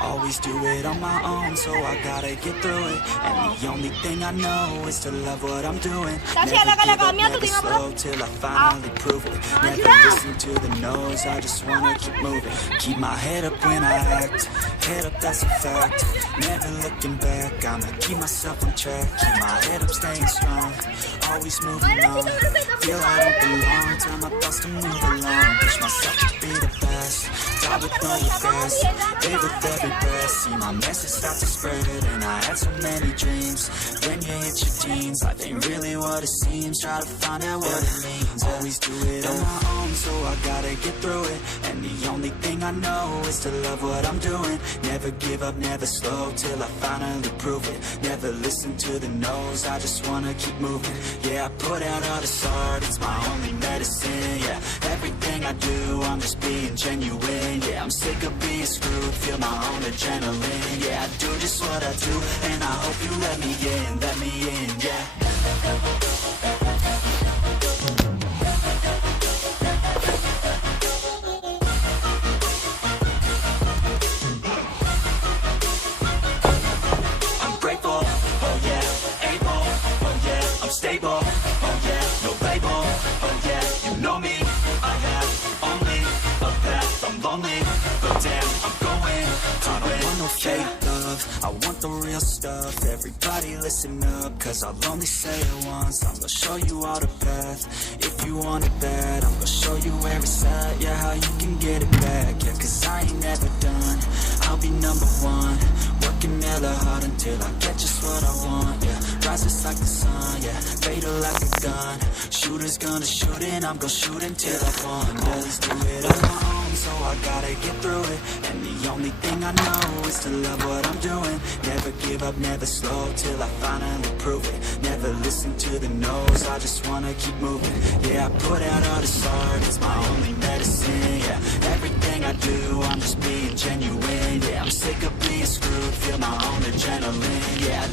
Always do it on my own, so I gotta get through it. And the only thing I know is to love what I'm doing. Never give up, never slow till I finally prove it. Never listen to the no's, I just wanna keep moving. Keep my head up when I act, head up, that's a fact. Never looking back, I'ma keep myself on track. Keep my head up, staying strong, always moving on. Feel I don't belong, tell my thoughts to move along. Push myself to be the best, die with no regrets. Live with every breath, see my message start to spread. And I had so many dreams, when you hit your teens, life ain't really what it seems. Try to find out what it means. Always do it on my own, so I gotta get through it. And the only thing I know is to love what I'm doing. Never give up, never slow till I finally prove it. Never listen to the no's, I just wanna keep moving. Yeah, I put out all this art, it's my only medicine. Yeah, everything I do, I'm just being genuine. Yeah, I'm sick of being screwed, feel my own adrenaline. Yeah, I do just what I do, and I hope you let me in, yeah. I'm grateful, oh yeah, able, oh yeah, I'm stable, oh yeah, no label, oh yeah, you know me, I have only a path, I'm lonely, but damn, I'm going to I don't want no fake love, I want the real stuff. Everybody listen up, cause I'll only say it once. I'm gonna show you all the path, if you want it bad. I'm gonna show you where it's at, yeah, how you can get it back. Yeah, cause I ain't never done, I'll be number one. Working hella hard until I get just what I want. Yeah, rises like the sun, yeah, fatal like a gun. Shooter's gonna shoot and I'm gonna shoot until I won. Always do it on my own, so I gotta get through it. And the only thing I know is to love what I'm doing. Never give up, never slow till I finally prove it. Never listen to the no's, I just wanna keep moving. Yeah, I put out all this art, it's my only medicine. Yeah, everything I do, I'm just being genuine. Yeah, I'm sick of being screwed, feel my own adrenaline. Yeah, I